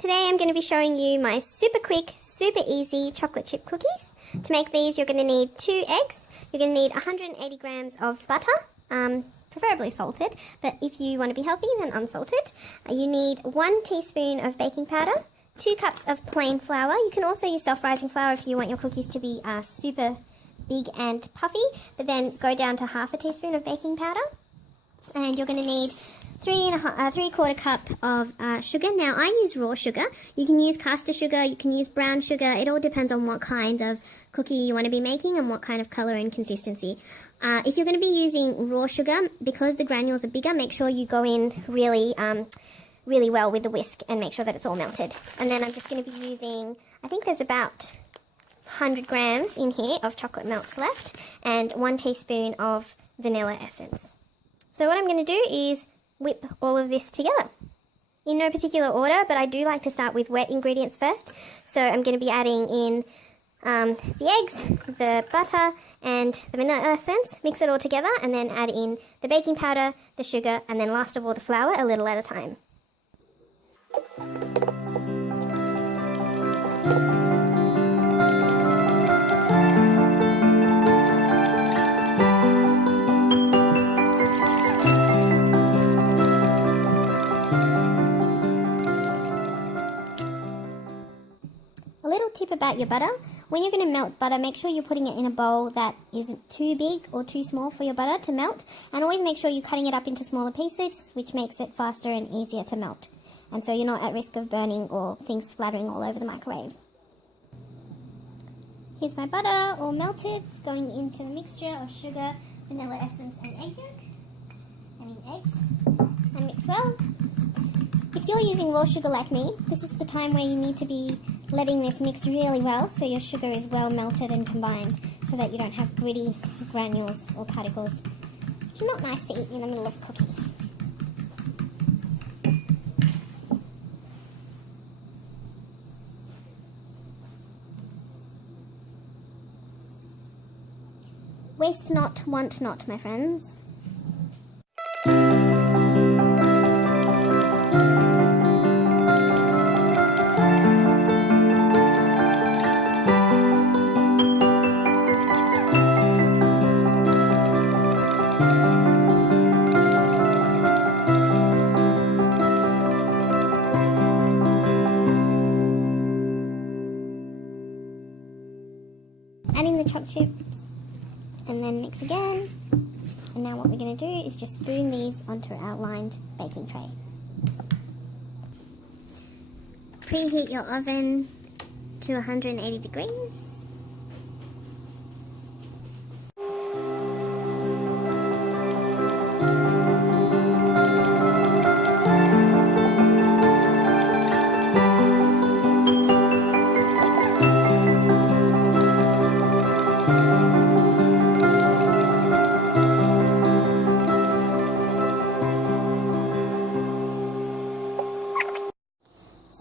Today I'm going to be showing you my super quick, super easy chocolate chip cookies. To make these you're going to need 2 eggs, you're going to need 180 grams of butter, preferably salted, but if you want to be healthy then unsalted. You need 1 teaspoon of baking powder, 2 cups of plain flour. You can also use self-rising flour if you want your cookies to be super big and puffy, but then go down to half a teaspoon of baking powder. And you're going to need 3/4 cup of sugar. Now I use raw sugar. You can use caster sugar, you can use brown sugar. It all depends on what kind of cookie you want to be making and what kind of colour and consistency. If you're going to be using raw sugar, because the granules are bigger, make sure you go in really well with the whisk and make sure that it's all melted. And then I'm just going to be using, I think there's about 100 grams in here of chocolate melts left and 1 teaspoon of vanilla essence. So what I'm going to do is whip all of this together. In no particular order, but I do like to start with wet ingredients first. So I'm going to be adding in the eggs, the butter and the vanilla essence, mix it all together and then add in the baking powder, the sugar and then last of all the flour, a little at a time. A little tip about your butter, when you're going to melt butter, make sure you're putting it in a bowl that isn't too big or too small for your butter to melt, and always make sure you're cutting it up into smaller pieces, which makes it faster and easier to melt, and so you're not at risk of burning or things splattering all over the microwave. Here's my butter all melted, it's going into the mixture of sugar, vanilla essence and egg yolk, eggs, and mix well. If you're using raw sugar like me, this is the time where you need to be letting this mix really well so your sugar is well melted and combined so that you don't have gritty granules or particles, which are not nice to eat in the middle of cooking. Waste not, want not, my friends. Adding the choc chips and then mix again. And now what we're going to do is just spoon these onto our lined baking tray. Preheat your oven to 180 degrees.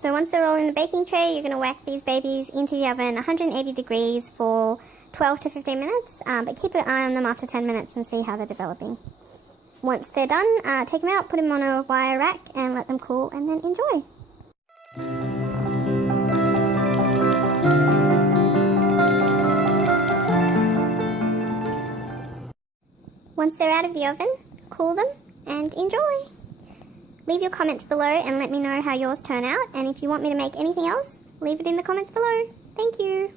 So once they're all in the baking tray, you're going to whack these babies into the oven 180 degrees for 12 to 15 minutes, but keep an eye on them after 10 minutes and see how they're developing. Once they're done, take them out, put them on a wire rack and let them cool and then enjoy. Once they're out of the oven, cool them and enjoy. Leave your comments below and let me know how yours turn out, and if you want me to make anything else, leave it in the comments below. Thank you.